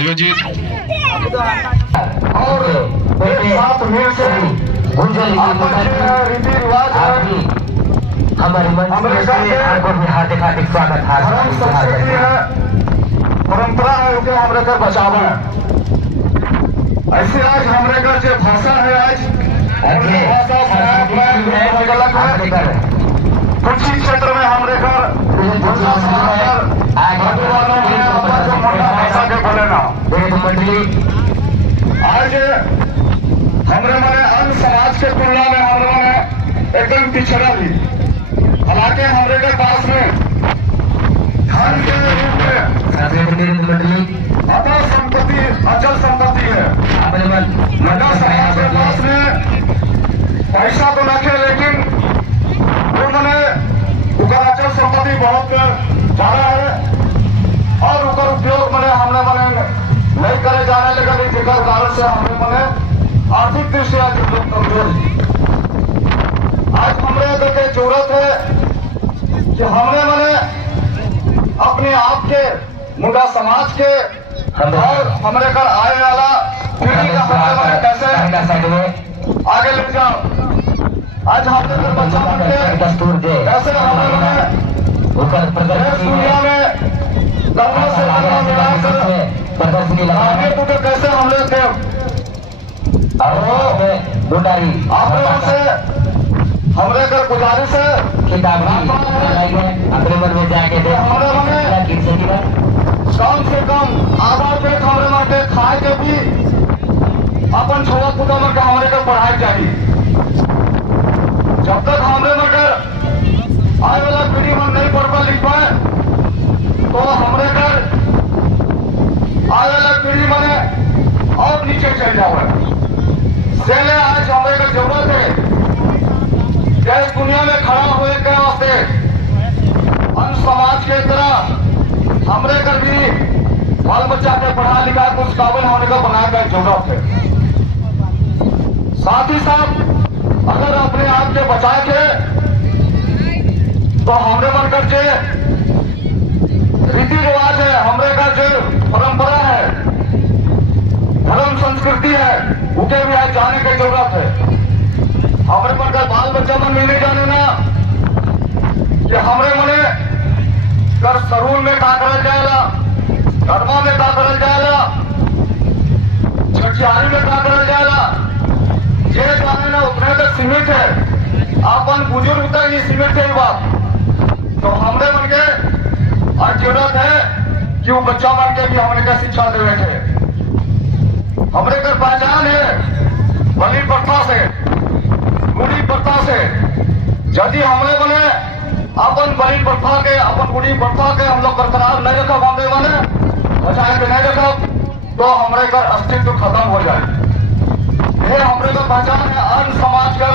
आयोजित और एक साथ मिल से रीति रिवाज हमारे मंच में आपको भी हार्दिक हार्दिक स्वागत है। परंपरा है जो हमरे कर बचाव है। ऐसे आज हमरे कर जो भाषा है आज अलग है। कुछ ही क्षेत्र में हमरे घर भाषा के बोले ना आज हमरे मैंने अन्य समाज के तुलना में हम लोगों ने एकदम पिछड़ा भी। हालांकि हमरे के पास में धन के रूप में अचल संपत्ति है। नगर समाज के पास में पैसा तो रखे लेकिन उन्होंने अचल संपत्ति बहुत ज्यादा है और उसका उपयोग मैंने हमने नहीं करे जाने लगा। जिसके कारण से हमने मैंने आर्थिक दृष्टि आज कमजोर। आज हमने देखे जरूरत है कि हमने मैंने अपने आप के मुंडा समाज के और हमारे घर आए वाला पीढ़ी का हमने कैसे आगे ले जाओ। आज हमने बच्चा दस्तूर कैसे हमने दुनिया में प्रदर्शनी लगाने को कैसे हम लोग थे आप लोगों से हमरे घर गुजारिश है किताब अपने मन में जाके कम से कम आधा पेट हमरे मन के खाए के भी अपन छोड़ा पुता मन के हमरे घर पढ़ाई चाहिए। जब तक हमरे मन के आने वाला पीढ़ी मन नहीं पढ़ पा लिख पाए तो हमरे घर आने वाला पीढ़ी मने और नीचे चल जाओ। इसलिए आज हमरे घर जरूरत है इस दुनिया में खड़ा हुए के वास्ते अन्य समाज के तरह हमरे कर भी बाल बच्चा के पढ़ा लिखा कुछ काबिल होने का बनाने का जरूरत है। साथ ही साथ अगर अपने आप के बचा के तो हमरे मन कर जो रीति रिवाज है हमरे का जो परंपरा है धर्म संस्कृति है उसे भी आज जाने की जरूरत है। हमरे मन का बाल बच्चा मन नहीं जाने ना कि हमरे मने कर सरूल में का करल जाएगा, धर्मा में का करल जाएगा, छठियारी में का करल जाएगा। ये जाने ना उतने तक सीमित है। अपन बुजुर्ग तक ही सीमित है बात। तो हमरे मन के आज जरूरत है कि वो बच्चा मन के भी हमने का शिक्षा देवे थे। हमरे का पहचान है बलि प्रथा से गुड़ी प्रथा से। यदि हमरे बने अपन बलि प्रथा के अपन गुड़ी प्रथा के हम लोग बरकरार नहीं रखब हमरे बने बचाए के नहीं रखब तो हमरे का अस्तित्व खत्म हो जाए। ये हमरे का पहचान है। अन्य समाज का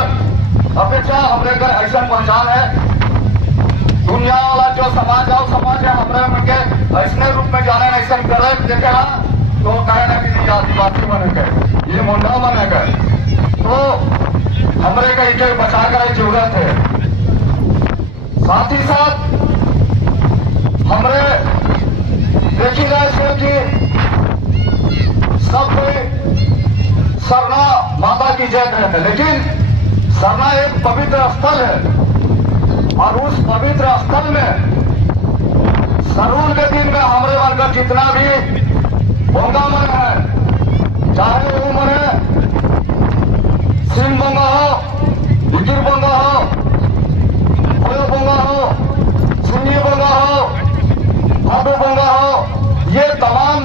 अपेक्षा हमरे का ऐसा पहचान है। दुनिया वाला जो समाज है हमरे मन के ऐसने रूप में जाने ऐसा करे देखेला तो कहे ना कि आदिवासी बने के ये मुंडा बने के तो हमरे का इसे बचा कर जरूरत है। साथ ही साथ हमरे देखी जाए कि सब सरना माता की जय कहते हैं लेकिन सरना एक पवित्र स्थल है और उस पवित्र स्थल में सरूल के दिन में हमरे मन का जितना भी बोंगा मन है चाहे वो मन है सिंह बोंगा हो बिजुर बोंगा हो कोयो बोंगा हो सुनिए बोंगा हो भादो बोंगा हो ये तमाम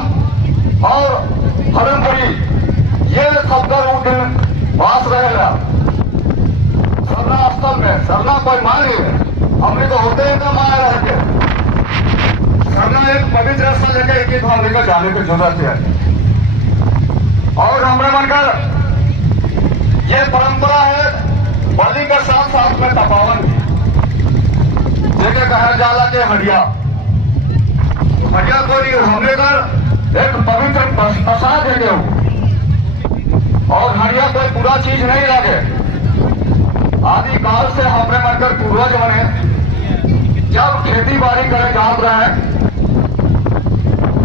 और हरमपुरी ये सबका रूप वास रहेगा सरना स्थल में। सरना कोई माने हमने तो होते ही ना माया रह के सरना एक पवित्र स्थल है कि हमने को जाने की जरूरत है। और हमरे मन का ये परंपरा है बलि के साथ साथ में तपावन देखे कहा जाला के हडिया कोई हमने का एक पवित्र प्रसाद है और हडिया कोई पूरा चीज नहीं लगे। आदि काल से हमने मनकर पूर्वज बने जब खेती बाड़ी करे जात रहे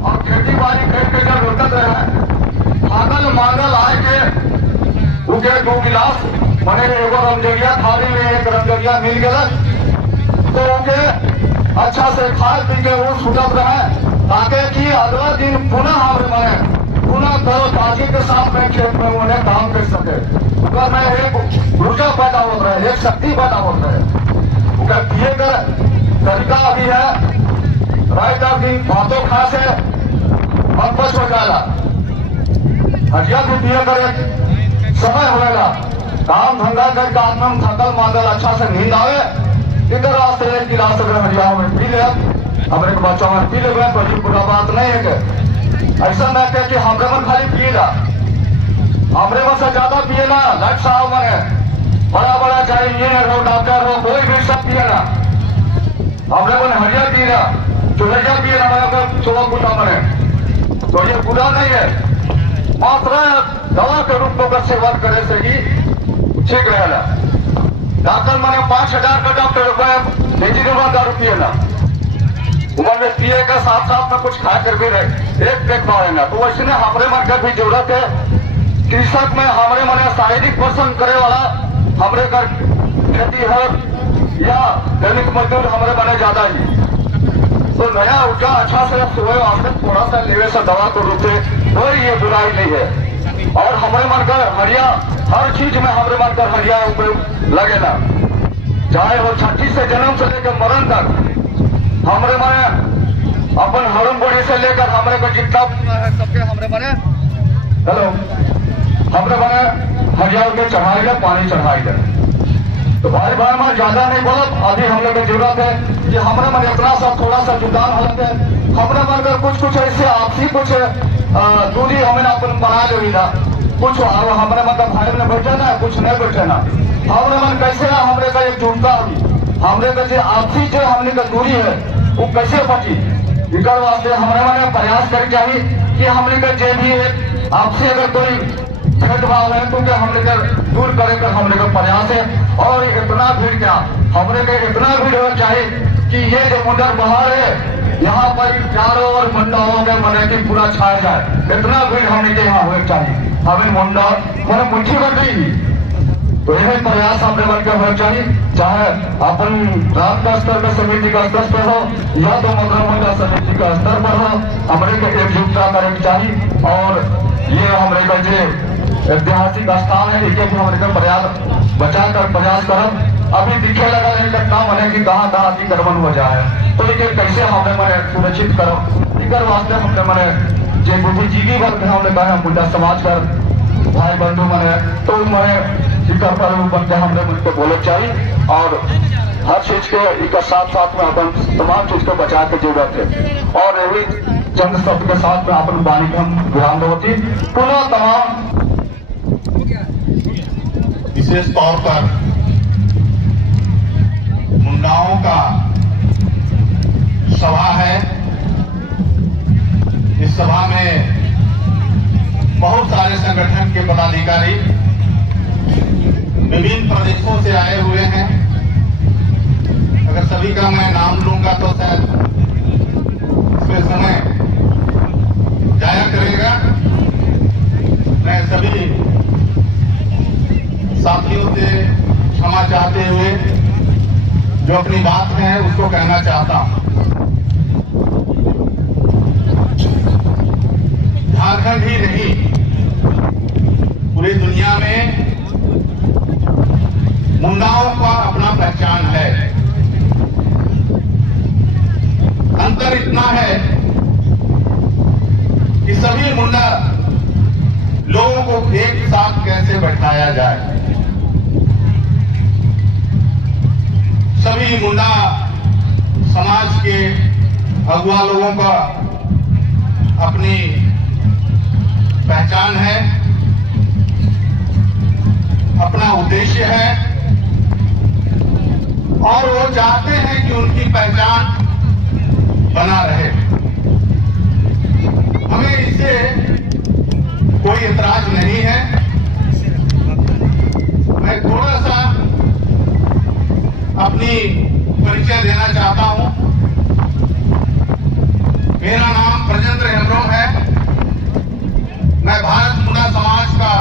और खेती बाड़ी करके जब लुटत रहे भागल मांगल आए के उके 2 गिलास मने एगो रमजरिया थाली में एक रमजरिया मिल गया तो उके अच्छा से खाए पी के वो छूटत रहे ताकि कि अगला दिन पुनः हमारे मने पुनः करो ताजी के साथ में खेत में उन्हें काम कर सके उनका में एक ऊर्जा पैदा हो रहा है, एक शक्ति पैदा हो रहा है। उनका पिए का तरीका अभी है रात दिन भातों खा से बस हो जाएगा हजिया भी पिए करे समय होगा काम धंधा करके आत्मा में थकल मांगल अच्छा से नींद आवे इधर रास्ते 1 गिलास अगर हजिया में पी ले हमारे बच्चों में पी ले कोई बुरा बात नहीं है कि ऐसा ना कह कि हमरे में खाली पिए ना हमरे में से ज्यादा पिए ना लट साहब मने बड़ा बड़ा चाहे इंजीनियर हो डॉक्टर हो कोई भी सब पिए ना हमरे में हरिया पिए ना चुहरिया पिए ना मैंने चौक बुला मने तो ये बुरा नहीं है मात्र दवा के रूप में सेवन करे से ही ठीक रहेगा। डॉक्टर मैंने 5,000 का डॉक्टर रुपए इंजीनियर दारू पिए ना उम्र में पिए के साथ साथ में कुछ खा कर भी रहे एक पेट पाएगा तो वैसे हमारे मन का भी जरूरत है कृषक में हमारे मन शारीरिक पोषण करे वाला हमारे घर खेती है या दैनिक मजदूर हमारे बने ज्यादा ही तो नया ऊर्जा अच्छा से सुबह वास्ते थोड़ा सा लेवे से दवा को रूप से कोई ये बुराई नहीं है और हमारे मन का हरिया हर चीज में हमारे मन का हरिया उपयोग लगेगा चाहे वो छठी से जन्म से लेकर मरण तक हमारे माने अपन हरम बोड़ी से लेकर हमारे को जितना है सबके हमारे माने हेलो हमारे माने हरियाल के चढ़ाएगा पानी चढ़ाएगा तो भाई में ज्यादा नहीं बोला अभी हम लोग की जरूरत है कि हमारे मन इतना सा थोड़ा सा जुटान हालत है हमारे मन का कुछ ऐसे आपसी कुछ दूरी हमें अपन बना लो ना कुछ हमारे मतलब भाई में बैठे ना कुछ नहीं बैठे ना हमारे मन कैसे ना हमारे का एक जुड़ता होगी हमारे का जो आपसी जो हमने का दूरी है वो कैसे बची इकर वास्ते हमारे मन प्रयास कर चाहिए कि हमने का जो भी है आपसे अगर कोई भेदभाव है तो क्या हमने का दूर करे कर हमने का प्रयास है और इतना भीड़ क्या हमने का इतना भीड़ होना चाहिए कि ये जो मुंडर बहार है यहाँ पर चारों ओर मुंडाओं के मने की पूरा छाया जाए इतना भीड़ हमने के यहाँ होना चाहिए हमें मुंडा मैंने मुट्ठी बन गई तो यह प्रयास हमने मन का होना चाहिए चाहे अपन रात का स्तर का समिति का स्तर पर हो या तो मंत्रिमंडल समिति का स्तर पर हो हमारे को एकजुटता करनी चाहिए और ये हमारे का जो ऐतिहासिक स्थान है इसे भी हमारे का प्रयास बचा कर प्रयास करब अभी दिखे लगा इनका काम है कि कहाँ अतिक्रमण हो जाए तो इसे कैसे हमें मैंने सुरक्षित करो इकर वास्ते हमने मैंने जो बुद्धिजीवी वर्ग है हमने कहा मुद्दा समाज कर भाई बंधु मैंने तो मैंने इकर पर बन के हमने मुझको बोले चाहिए और हर चीज के इकर साथ साथ में अपन तमाम चीज को बचा के जरूरत है और यही चंद शब्द के साथ में अपन वाणी को हम ध्यान होती पुनः तमाम विशेष तौर पर मुंडाओं का सभा है। इस सभा में बहुत सारे संगठन के पदाधिकारी विभिन्न प्रदेशों से आए हुए हैं। अगर सभी का मैं नाम लूंगा तो शायद इसमें समय जाया करेगा। मैं सभी साथियों से क्षमा चाहते हुए जो अपनी बात है उसको कहना चाहता हूं। झारखंड ही नहीं पूरी दुनिया में मुंडाओं का अपना पहचान है। अंतर इतना है कि सभी मुंडा लोगों को एक साथ कैसे बैठाया जाए। सभी मुंडा समाज के अगुआ लोगों का अपनी पहचान है, अपना उद्देश्य है और वो चाहते हैं कि उनकी पहचान बना रहे। हमें इससे कोई ऐतराज नहीं है। मैं थोड़ा सा अपनी परिचय देना चाहता हूं। मेरा नाम ब्रजेंद्र हेम्ब्रम है। मैं भारत मुंडा समाज का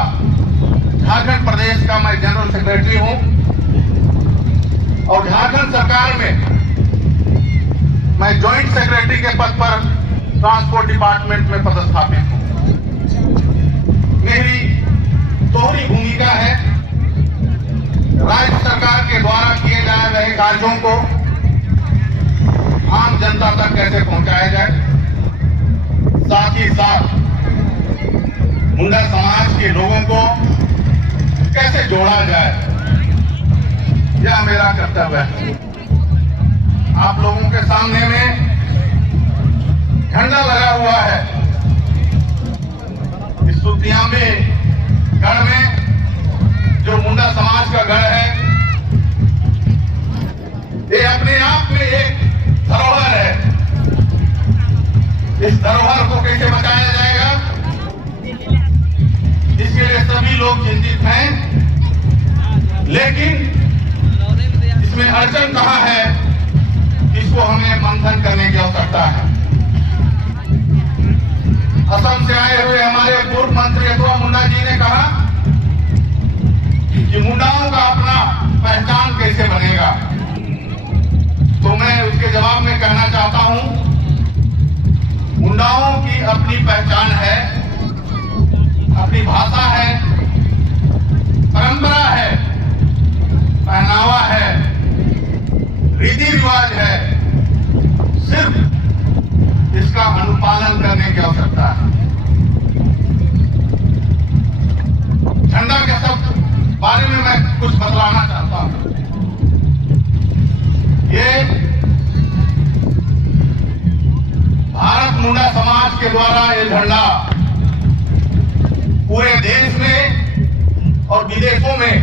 झारखंड प्रदेश का मैं जनरल सेक्रेटरी हूं और झारखंड सरकार में मैं जॉइंट सेक्रेटरी के पद पर ट्रांसपोर्ट डिपार्टमेंट में पदस्थापित हूं। मेरी दोहरी भूमिका है, राज्य सरकार के द्वारा किए जा रहे कार्यों को आम जनता तक कैसे पहुंचाया जाए, साथ ही साथ मुंडा समाज के लोगों को कैसे जोड़ा जाए, यह मेरा कर्तव्य है। आप लोगों के सामने में झंडा लगा हुआ है। इस सुतियामी गढ़ में जो मुंडा समाज का गढ़ है, ये अपने आप में एक धरोहर है। इस धरोहर को कैसे बचाया जाएगा, इसके लिए सभी लोग चिंतित हैं, लेकिन इसमें अड़चन कहां है, इसको हमें मंथन करने की आवश्यकता है। असम से आए हुए हमारे पूर्व मंत्री अथवा मुंडा जी ने कहा कि मुंडाओं का अपना पहचान कैसे बनेगा, तो मैं उसके जवाब में कहना चाहता हूं, मुंडाओं की अपनी पहचान है, अपनी भाषा है, परंपरा है, पहनावा है, रीति रिवाज है। सिर्फ इसका अनुपालन करने की आवश्यकता है। झंडा के सब बारे में मैं कुछ बतलाना चाहता हूं। ये भारत मुंडा समाज के द्वारा ये झंडा पूरे देश में और विदेशों में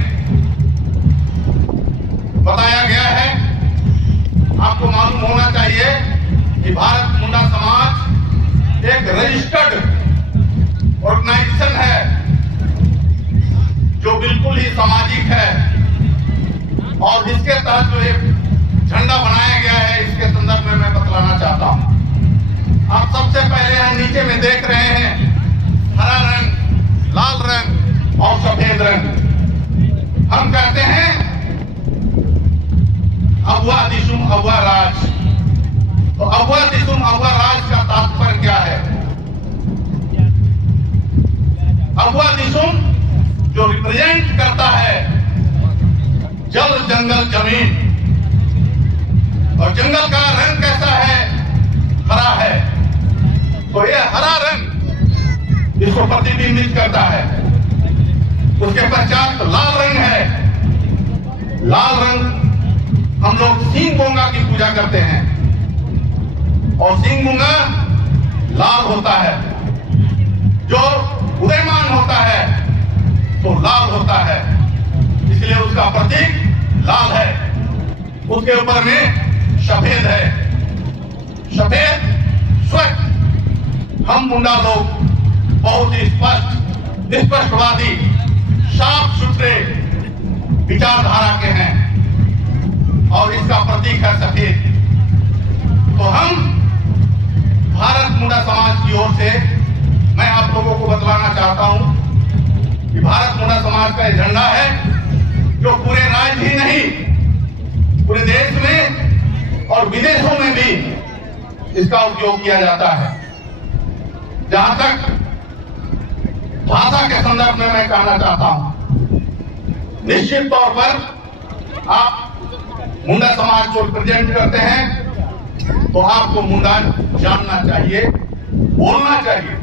बताया गया है। आपको मालूम होना चाहिए कि भारत मुंडा समाज एक रजिस्टर्ड ऑर्गेनाइजेशन है जो बिल्कुल ही सामाजिक है, और जिसके तहत जो एक झंडा बनाया गया है, इसके संदर्भ में मैं बतलाना चाहता हूं। आप सबसे पहले यहाँ नीचे में देख रहे हैं हरा रंग, लाल रंग और सफेद रंग। हम कहते हैं अव्वा दिशुम अव्वा राज। तो अव्वा दिशुम अव्वा राज का तात्पर्य क्या है? अव्वा दिशुम जो रिप्रेजेंट करता है जल, जंगल, जमीन, और जंगल का रंग कैसा है? हरा है। तो ये हरा रंग इसको प्रतिबिंबित करता है। उसके पश्चात लाल रंग है। लाल रंग हम लोग सिंह बोंगा की पूजा करते हैं, और सिंह बोंगा लाल होता है। जो उदयमान होता है तो लाल होता है, इसलिए उसका प्रतीक लाल है। उसके ऊपर में सफेद है। सफेद स्वच्छ। हम मुंडा लोग बहुत ही स्पष्टवादी, साफ सुथरे विचारधारा के हैं, और इसका प्रतीक है सफेद। तो हम भारत मुंडा समाज की ओर से मैं आप लोगों को बतलाना चाहता हूं कि भारत मुंडा समाज का ये झंडा है जो पूरे राज्य ही नहीं, पूरे देश में और विदेशों में भी इसका उपयोग किया जाता है। जहां तक भाषा के संदर्भ में मैं कहना चाहता हूं, निश्चित तौर पर आप मुंडा समाज को रिप्रेजेंट करते हैं, तो आपको मुंडा जानना चाहिए, बोलना चाहिए।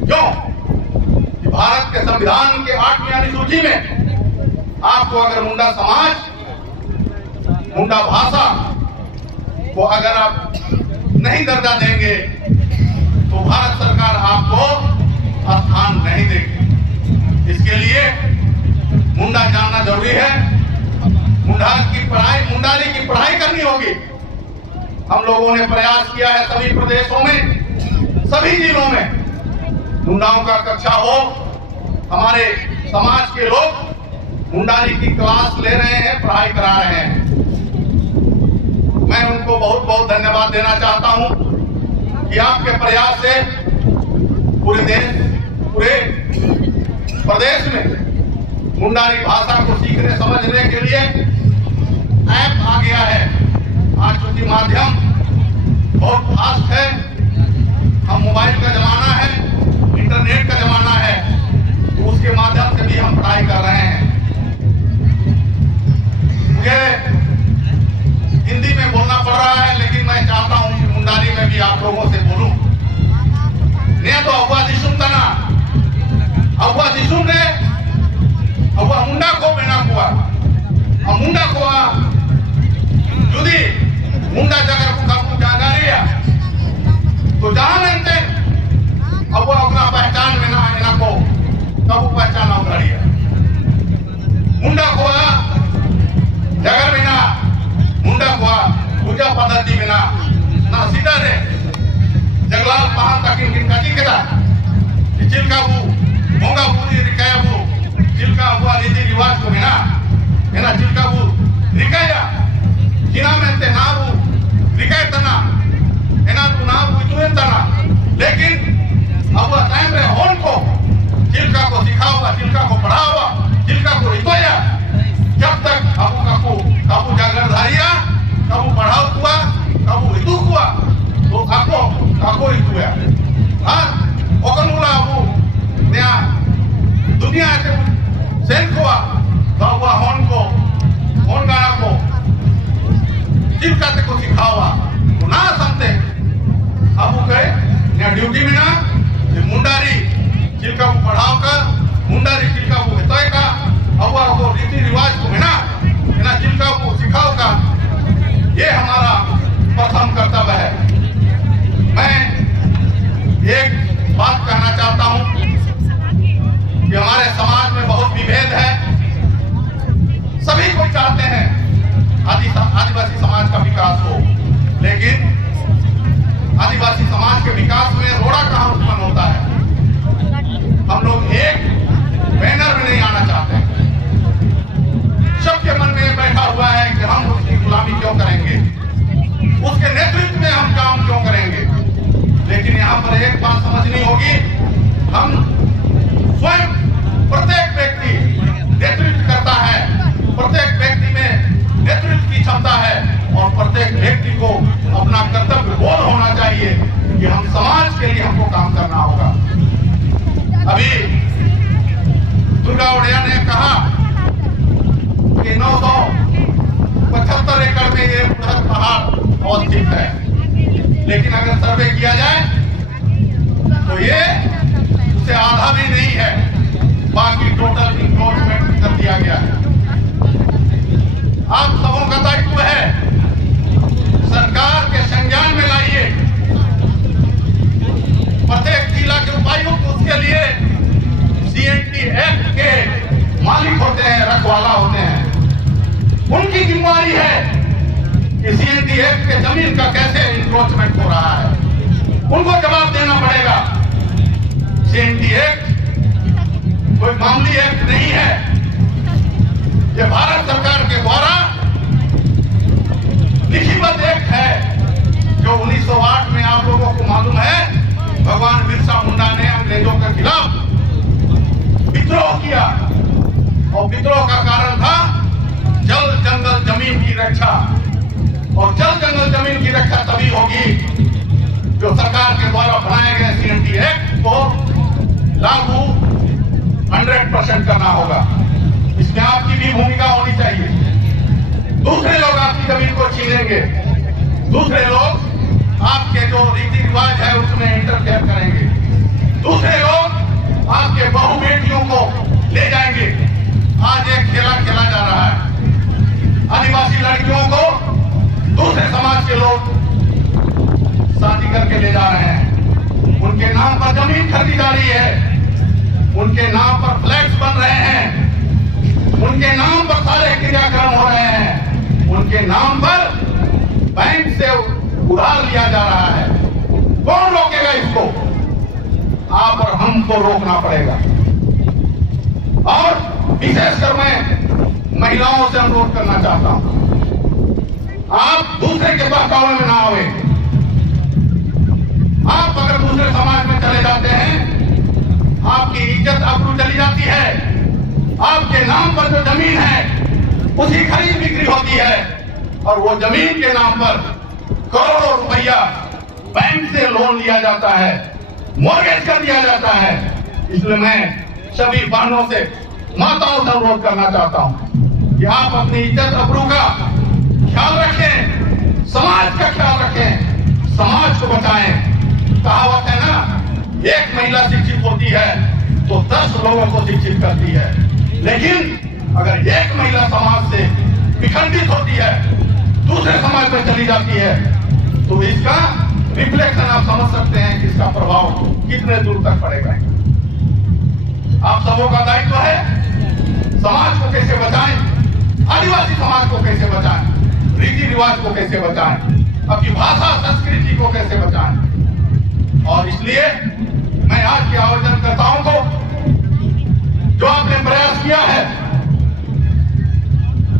क्यों? कि भारत के संविधान के 8वीं अनुसूची में आपको अगर मुंडा समाज, मुंडा भाषा को अगर आप नहीं दर्जा देंगे तो भारत सरकार आपको स्थान नहीं देगी। इसके लिए मुंडा जानना जरूरी है। मुंडारी की पढ़ाई करनी होगी। हम लोगों ने प्रयास किया है सभी प्रदेशों में, सभी जिलों में मुंडाओं का कक्षा हो। हमारे समाज के लोग मुंडारी की क्लास ले रहे हैं, पढ़ाई करा रहे हैं। मैं उनको बहुत बहुत धन्यवाद देना चाहता हूं कि आपके प्रयास से पूरे देश, पूरे प्रदेश में मुंडारी भाषा को सीखने समझने के लिए ऐप आ गया है। आज चूंकि माध्यम बहुत फास्ट है, हम मोबाइल का जमाना है, इंटरनेट का जमाना है, तो उसके माध्यम से भी हम पढ़ाई कर रहे हैं। मुझे हिंदी में बोलना पड़ रहा है, लेकिन मैं चाहता हूं कि मुंडारी में भी आप लोगों से बोलूं। ने तो अव्वा दिशुम तना अव्वा दिशुम ने अव्वा मुंडा को बेना कुआ मुंडा कुआ जुदी मुंडा जगर काकू जागारिया तो जानते अव्वा अपना पहचान में ना इना को कबू पहचान उगाड़िया मुंडा कुआ जगर बिना मुंडा कुआ पूजा पद्धति बिना ना सीधा रे जगलाल पहाड़ तक इनकी काजी केदा चिल्का बू मोंगा पूरी रिकाया बू चिल्का हुआ रीति रिवाज को बिना है ना चिल्का बू रिकाया किना में ते ना बू रिकाय तना है ना तू ना बू इतने तना, लेकिन अब टाइम में होन को चिल्का को सिखाओगा, चिल्का को पढ़ाओगा, चिल्का को इतोया जब तक काबू जागरधारिया काबू पढ़ाओ हुआ काबू इतु हुआ तो काको इतुया हाँ ओकनुला अबू नया दुनिया के सेन कोआ बाबा होन गाना को चिल्का ते को सिखावा तो ना समझते अबू कहे नया ड्यूटी में ना मुंडारी चिल्का को पढ़ाओ का मुंडारी चिल्का को हितोय का अबू को रीति रिवाज को बिना चिल्का को सिखाओ का, ये हमारा प्रथम कर्तव्य है। मैं एक बात कहना चाहता हूं कि हमारे समाज में बहुत विभेद है। सभी कोई चाहते हैं आदिवासी समाज का विकास हो, लेकिन आदिवासी समाज के विकास में रोड़ा कहां उत्पन्न होता है। हम लोग एक बैनर में नहीं आना चाहते। सबके मन में बैठा हुआ है कि हम उसकी गुलामी क्यों करेंगे, उसके नेतृत्व में हम काम क्यों करेंगे। लेकिन यहाँ पर एक बात समझनी होगी, हम स्वयं प्रत्येक व्यक्ति नेतृत्व करता है, प्रत्येक व्यक्ति में नेतृत्व की क्षमता है और प्रत्येक व्यक्ति को अपना कर्तव्य बोध होना चाहिए कि हम समाज के लिए हमको काम करना होगा। अभी दुर्गा उड़िया ने कहा कि 975 एकड़ में ये बुढ़त पहाड़ अवस्थित है, लेकिन अगर सर्वे किया जाए तो ये उससे आधा भी नहीं है, बाकी टोटल इंक्रोचमेंट कर दिया गया है। आप सबों का दायित्व है, सरकार के संज्ञान में लाइए। प्रत्येक जिला के उपायुक्त उसके लिए सीएनटी एक्ट के मालिक होते हैं, रखवाला होते हैं। उनकी जिम्मेदारी है कि सीएनटी एक्ट के जमीन का कैसे इंक्रोचमेंट हो रहा है, उनको जवाब देना पड़ेगा। सीएनटी एक्ट कोई मामूली एक्ट नहीं है, ये भारत सरकार के द्वारा लिखित एक्ट है जो 1908 में आप लोगों को मालूम है भगवान बिरसा मुंडा ने अंग्रेजों के खिलाफ विद्रोह किया और विद्रोह का कारण था जल जंगल जमीन की रक्षा। और जल जंगल जमीन की रक्षा तभी होगी जो सरकार के द्वारा बनाए गए सीएनटी एक्ट को लागू 100% करना होगा। इसमें आपकी भी भूमिका होनी चाहिए। दूसरे लोग आपकी जमीन को छीनेंगे, दूसरे लोग आपके जो रीति रिवाज है उसमें इंटरफेयर करेंगे, दूसरे लोग आपके बहु बेटियों को ले जाएंगे। आज एक खेला खेला जा रहा है, आदिवासी लड़कियों को दूसरे समाज के लोग शादी करके ले जा रहे हैं, उनके नाम पर जमीन खरीदी जा रही है, उनके नाम पर फ्लैट्स बन रहे हैं, उनके नाम पर सारे क्रियाक्रम हो रहे हैं, उनके नाम पर बैंक से उधार लिया जा रहा है। कौन रोकेगा इसको? आप और हमको रोकना पड़ेगा। और विशेषकर मैं महिलाओं से अनुरोध करना चाहता हूं, आप दूसरे के बहकावे में ना आवे। आप अगर दूसरे समाज में चले जाते हैं, आपकी इज्जत आबरू चली जाती है। आपके नाम पर जो जमीन है उसकी खरीद बिक्री होती है और वो जमीन के नाम पर करोड़ों रुपया बैंक से लोन लिया जाता है, मॉर्गेज कर दिया जाता है। इसलिए मैं सभी बहनों से, माताओं से अनुरोध करना चाहता हूं कि आप अपनी इज्जत आबरू का ख्याल रखें, समाज का ख्याल रखें, समाज को बचाएं। कहावत है ना, एक महिला शिक्षित होती है तो 10 लोगों को शिक्षित करती है, लेकिन अगर एक महिला समाज से विखंडित होती है, दूसरे समाज में चली जाती है, तो इसका रिफ्लेक्शन आप समझ सकते हैं कि इसका प्रभाव कितने दूर तक पड़ेगा। आप सबों का दायित्व है समाज को कैसे बचाएं, आदिवासी समाज को कैसे बचाएं, रीति रिवाज को कैसे बचाएं, अपनी भाषा संस्कृति को कैसे बचाएं। और इसलिए मैं आज के आयोजनकर्ताओं को, जो आपने प्रयास किया है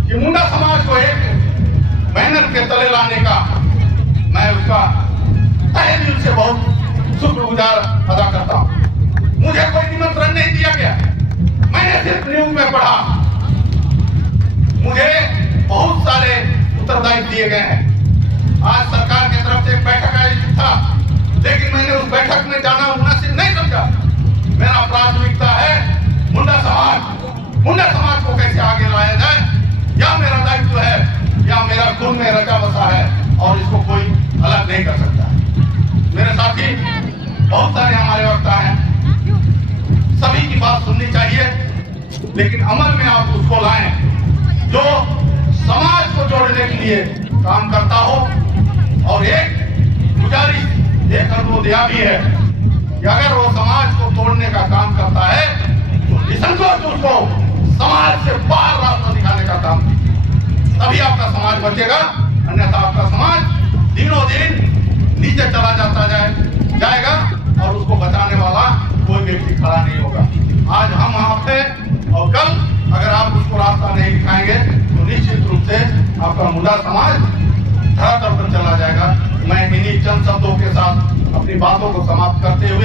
कि मुंडा समाज को एक बैनर के तले लाने का, मैं उसका तहे दिल से बहुत शुक्रगुजार अदा करता हूं। मुझे कोई निमंत्रण नहीं दिया गया, मैंने सिर्फ न्यूज में पढ़ा। मुझे बहुत सारे उत्तरदायित्व दिए गए हैं। आज सरकार की तरफ से एक बैठक आयोजित था, लेकिन मैंने उस बैठक में जाना मुनासिब नहीं समझा। मेरा प्राथमिकता है मुंडा समाज को कैसे आगे लाया जाए, या मेरा दायित्व है, या मेरा खून में रचा बसा है और इसको कोई अलग नहीं कर सकता। मेरे साथी बहुत सारे हमारे वक्ता हैं, सभी की बात सुननी चाहिए, लेकिन अमल में आप उसको लाएं जो समाज को जोड़ने के लिए काम करता हो। और एक गुजारिश, एक अनुरोध भी है कि अगर वो समाज को तोड़ने का काम करता है तो निसंकोच उसको समाज से बाहर रास्ता दिखाने का काम कीजिए, तभी आपका समाज बचेगा। अन्यथा आपका समाज दिनों दिन नीचे चला जाएगा और उसको बचाने वाला कोई व्यक्ति खड़ा नहीं होगा। आज हम आप हैं और कल अगर आप उसको रास्ता नहीं दिखाएंगे तो निश्चित रूप से आपका मुंडा समाज धरातल पर चला जाएगा। मैं इन्हीं चंद शब्दों के साथ अपनी बातों को समाप्त करते हुए